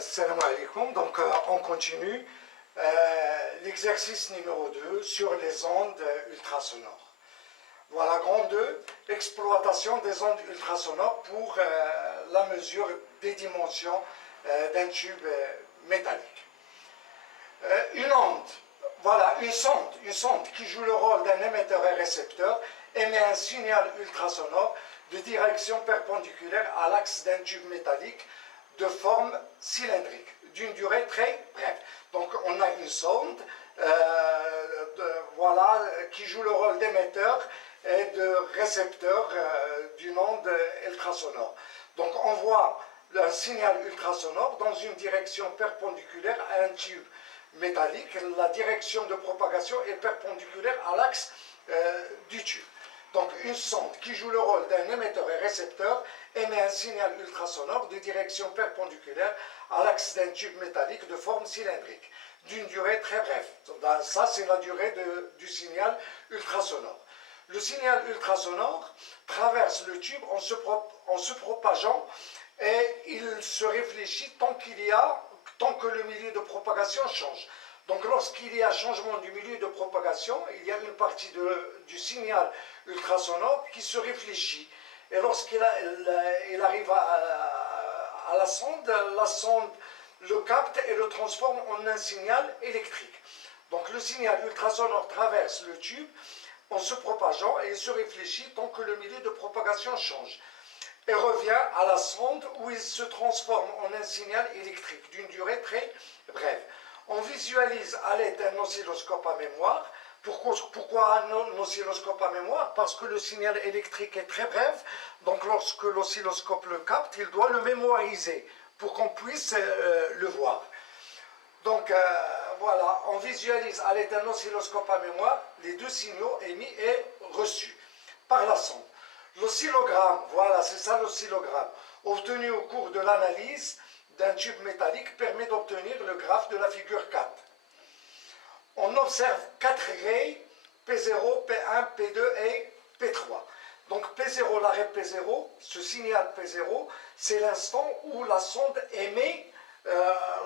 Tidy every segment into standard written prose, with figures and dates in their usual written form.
Salam alaikum. Donc, on continue l'exercice numéro 2 sur les ondes ultrasonores. Voilà, grand 2, exploitation des ondes ultrasonores pour la mesure des dimensions d'un tube métallique. Une onde, voilà, une sonde qui joue le rôle d'un émetteur et récepteur émet un signal ultrasonore de direction perpendiculaire à l'axe d'un tube métallique de forme cylindrique, d'une durée très brève. Donc on a une sonde voilà, qui joue le rôle d'émetteur et de récepteur d'une onde ultrasonore. Donc on voit un signal ultrasonore dans une direction perpendiculaire à un tube métallique. La direction de propagation est perpendiculaire à l'axe du tube. Donc une sonde qui joue le rôle d'un émetteur et récepteur émet un signal ultrasonore de direction perpendiculaire à l'axe d'un tube métallique de forme cylindrique, d'une durée très brève. Ça, c'est la durée du signal ultrasonore. Le signal ultrasonore traverse le tube en se propageant et il se réfléchit tant que le milieu de propagation change. Donc lorsqu'il y a changement du milieu de propagation, il y a une partie du signal ultrasonore qui se réfléchit. Et lorsqu'il arrive à la sonde le capte et le transforme en un signal électrique. Donc le signal ultrasonore traverse le tube en se propageant et il se réfléchit tant que le milieu de propagation change. Et revient à la sonde où il se transforme en un signal électrique d'une durée très brève. On visualise à l'aide d'un oscilloscope à mémoire. Pourquoi un oscilloscope à mémoire? Parce que le signal électrique est très bref, donc lorsque l'oscilloscope le capte, il doit le mémoriser pour qu'on puisse le voir. Donc voilà, on visualise à l'aide d'un oscilloscope à mémoire les deux signaux émis et reçus par la sonde. L'oscillogramme, voilà, c'est ça l'oscillogramme, obtenu au cours de l'analyse d'un tube métallique permet d'obtenir le graphe de la figure 4. On observe 4 raies, P0, P1, P2 et P3. Donc P0, l'arrêt P0, ce signal P0, c'est l'instant où la sonde émet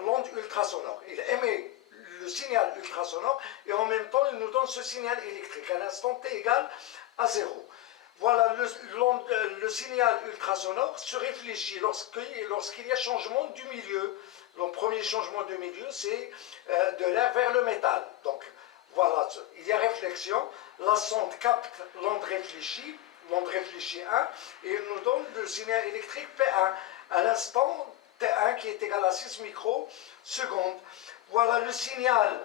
l'onde ultrasonore. Il émet le signal ultrasonore et en même temps il nous donne ce signal électrique à l'instant t égale à 0. Voilà, le signal ultrasonore se réfléchit lorsqu'il y a changement du milieu. Le premier changement de milieu, c'est de l'air vers le métal. Donc, voilà, il y a réflexion. La sonde capte l'onde réfléchie 1, et il nous donne le signal électrique P1 à l'instant T1 qui est égal à 6 microsecondes. Voilà, le signal,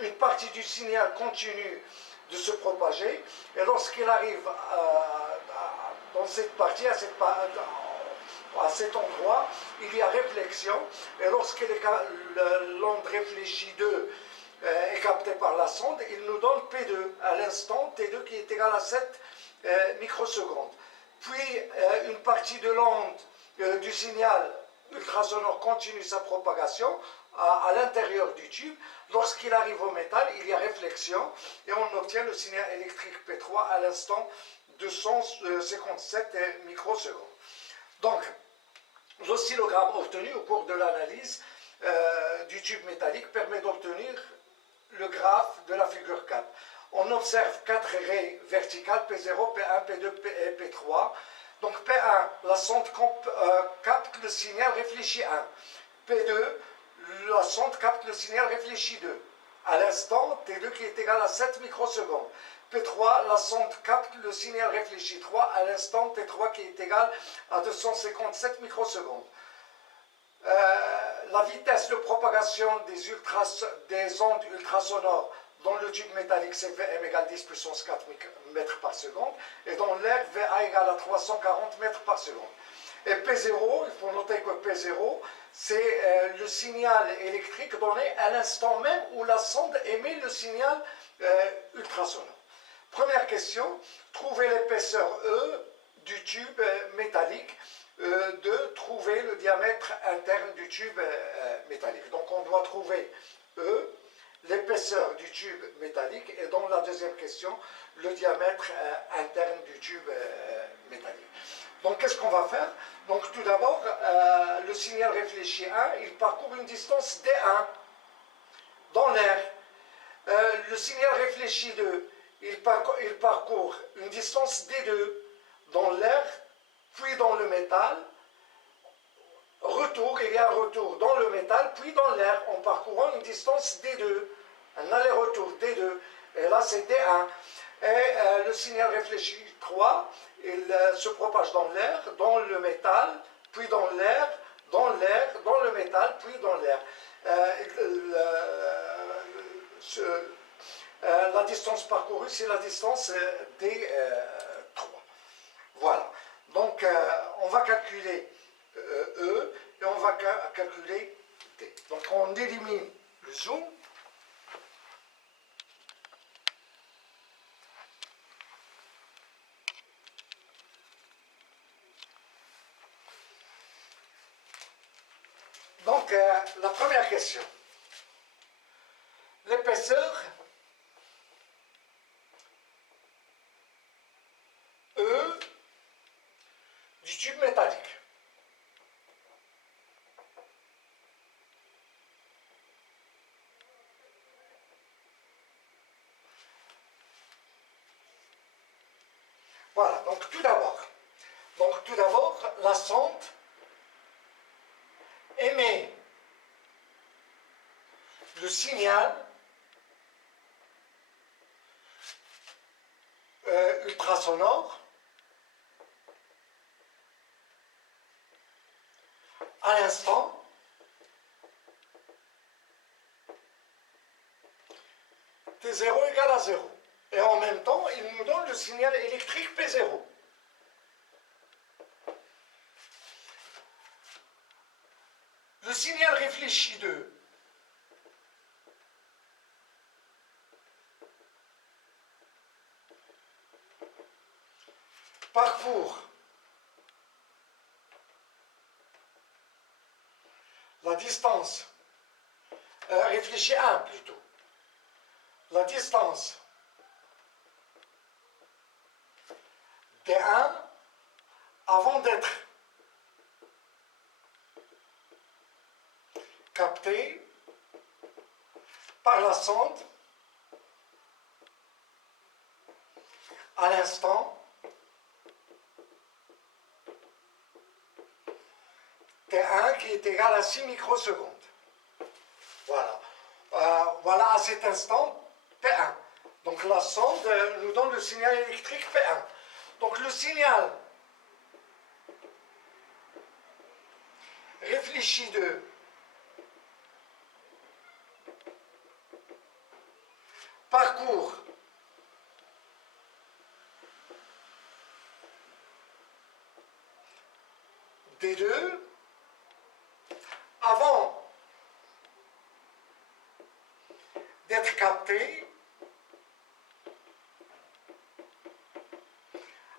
une partie du signal continue de se propager, et lorsqu'il arrive dans cette partie, à cet endroit, il y a réflexion, et lorsque l'onde réfléchie 2 est captée par la sonde, il nous donne P2 à l'instant T2 qui est égal à 7 microsecondes. Puis une partie de l'onde du signal ultrasonore continue sa propagation à l'intérieur du tube. Lorsqu'il arrive au métal, il y a réflexion et on obtient le signal électrique P3 à l'instant 257 microsecondes. Donc, l'oscillogramme obtenu au cours de l'analyse du tube métallique permet d'obtenir le graphe de la figure 4. On observe 4 raies verticales, P0, P1, P2 et P3. Donc P1, la sonde capte le signal réfléchi 1. P2, la sonde capte le signal réfléchi 2. À l'instant, T2 qui est égal à 7 microsecondes. P3, la sonde capte le signal réfléchi 3 à l'instant T3 qui est égal à 257 microsecondes. La vitesse de propagation des ondes ultrasonores dans le tube métallique, c'est Vm égale 10 puissance 4 mètres par seconde, et dans l'air, Va égale à 340 mètres par seconde. Et P0, il faut noter que P0, c'est le signal électrique donné à l'instant même où la sonde émet le signal ultrasonore. Première question, trouver l'épaisseur E du tube métallique. Trouver le diamètre interne du tube métallique. Donc on doit trouver E, l'épaisseur du tube métallique, et dans la deuxième question, le diamètre interne du tube métallique. Donc qu'est-ce qu'on va faire? Donc tout d'abord, le signal réfléchi 1, il parcourt une distance d1 dans l'air. Le signal réfléchi 2, il parcourt une distance d2 dans l'air, puis dans le métal. Retour, il y a un retour dans le métal, puis dans l'air, en parcourant une distance d2. Un aller-retour d2. Et là, c'est d1. Et le signal réfléchi 3, il se propage dans l'air, dans le métal, puis dans l'air, dans l'air, dans le métal, puis dans l'air. La distance parcourue, c'est la distance d3. Voilà. Donc, on va calculer E et on va calculer T. Donc, on élimine le zoom. Donc, la première question. L'épaisseur E du tube métallique. Voilà, donc tout d'abord, la sonde émet le signal ultrasonore à l'instant T0 égale à 0. Et en même temps, il nous donne le signal électrique P0. Le signal réfléchi 2 parcourt la distance, réfléchi 1 plutôt, la distance D1 avant d'être capté par la sonde à l'instant T1 qui est égal à 6 microsecondes. Voilà. Voilà à cet instant P1. Donc la sonde nous donne le signal électrique P1. Donc le signal réfléchi 2 parcourt D2 avant d'être capté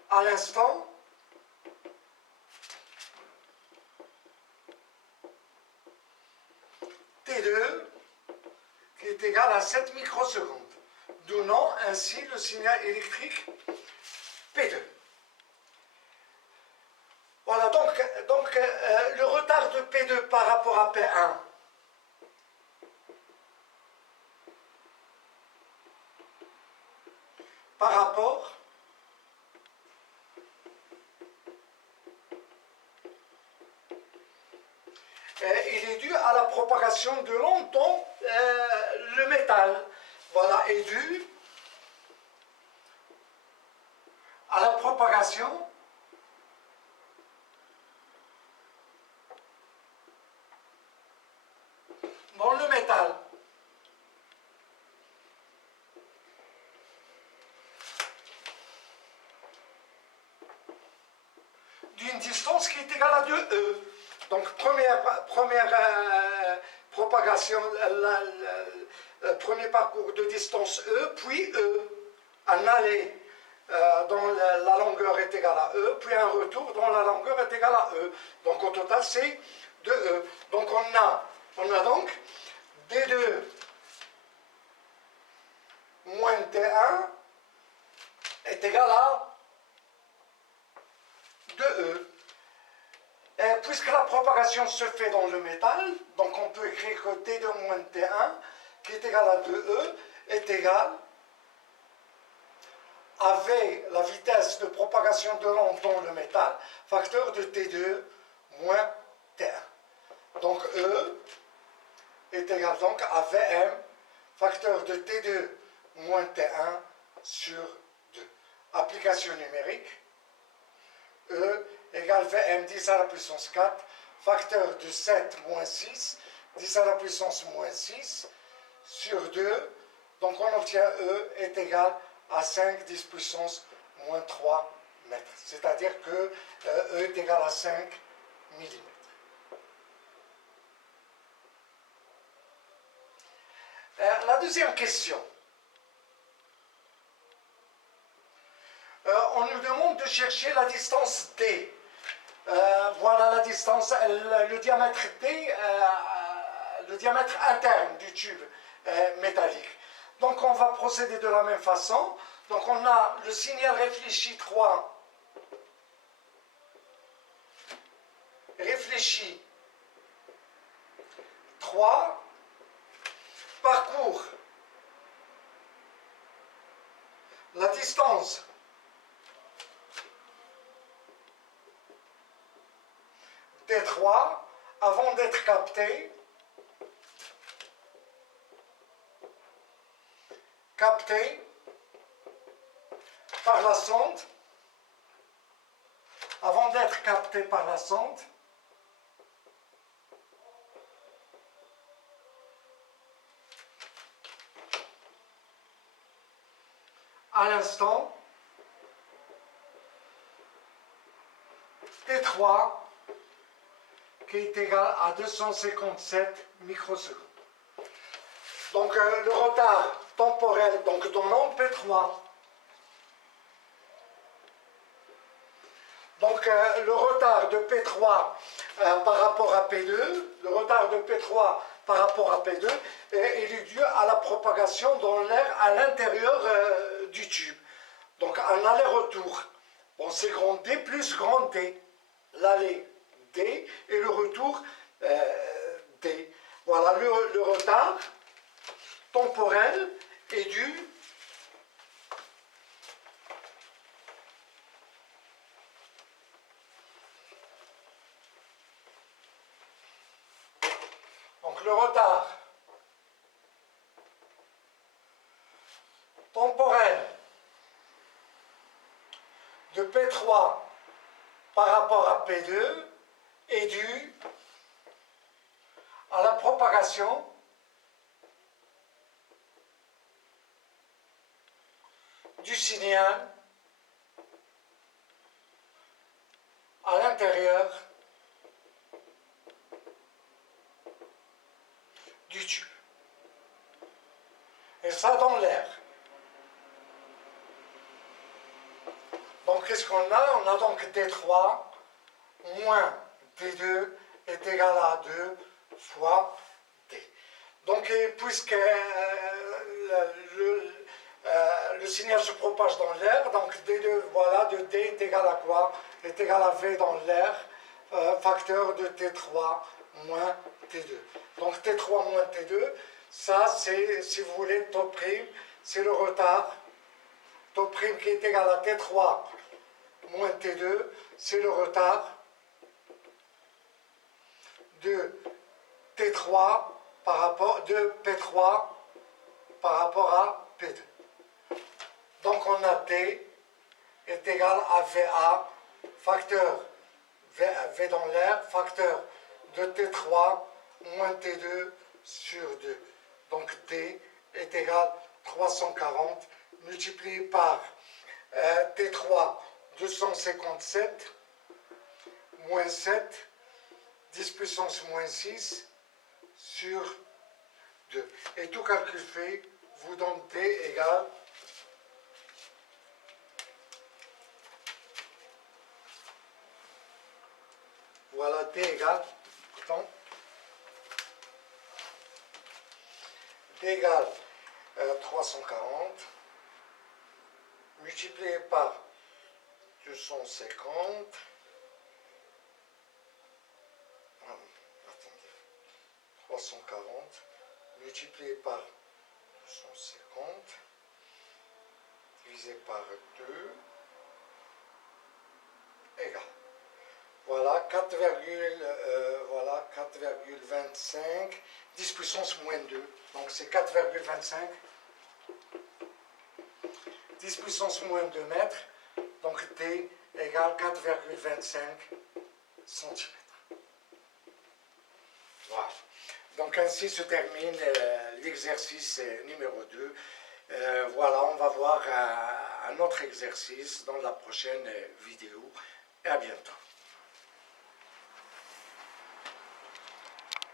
à l'instant T2 qui est égal à 7 microsecondes, donnant ainsi le signal électrique P2. Voilà, donc le retard de P2 par rapport à P1 par rapport il est dû à la propagation de l'onde dans le métal. Voilà, est dû à la propagation dans le métal. D'une distance qui est égale à 2E. Donc première propagation, premier parcours de distance E, puis E. Un aller dont la longueur est égale à E, puis un retour dont la longueur est égale à E. Donc au total c'est 2E. Donc on a donc D2 moins D1 est égal à de E. Et puisque la propagation se fait dans le métal, donc on peut écrire que T2 moins T1, qui est égal à 2E, est égal avec la vitesse de propagation de l'onde dans le métal, facteur de T2 moins T1. Donc E est égal donc à Vm, facteur de T2 moins T1 sur 2. Application numérique, E égale Vm 10 à la puissance 4, facteur de 7 moins 6, 10 à la puissance moins 6, sur 2. Donc on obtient E est égal à 5, 10 puissance moins 3 mètres. C'est-à-dire que E est égal à 5 millimètres. La deuxième question. On nous demande de chercher la distance D. Voilà la distance, le diamètre D, le diamètre interne du tube métallique. Donc on va procéder de la même façon. Donc on a le signal réfléchi 3. Réfléchi 3 parcourt la distance D3 avant d'être capté par la sonde, avant d'être capté par la sonde, à l'instant T3 qui est égal à 257 microsecondes. Donc le retard temporel donc donnant P3. Donc le retard de P3 par rapport à P2, le retard de P3 par rapport à P2 est dû à la propagation dans l'air à l'intérieur du tube. Donc un aller-retour. Bon, c'est grand D plus grand D. L'aller D et le retour D. Voilà, le retard temporel est dû donc le retard temporel de P3 par rapport à P2 est dû à la propagation du signal à l'intérieur du tube. Et ça dans l'air. Donc qu'est-ce qu'on a? On a donc D3 moins D2 est égal à 2 fois D. Donc puisque le signal se propage dans l'air, donc D2, voilà, de D est égal à quoi? Est égal à V dans l'air, facteur de T3 moins T2. Donc T3 moins T2, ça c'est, si vous voulez, taux prime, c'est le retard. Taux prime qui est égal à T3 moins T2, c'est le retard de T3 par rapport de P3 par rapport à P2. Donc on a T est égal à VA, facteur V dans l'air, facteur de T3 moins T2 sur 2. Donc T est égal à 340 multiplié par T3 257 moins 7 10 puissance moins 6 sur 2. Et tout calcul fait vous donne T égale voilà T égale donc, T égale 340 multiplié par 250 340 multiplié par 150 divisé par 2 égale. Voilà 4,25 10 puissance moins 2. Donc c'est 4,25 10 puissance moins 2 mètres. Donc T égale 4,25 cm. Voilà. Donc ainsi se termine l'exercice numéro 2. Voilà, on va voir un autre exercice dans la prochaine vidéo. Et à bientôt.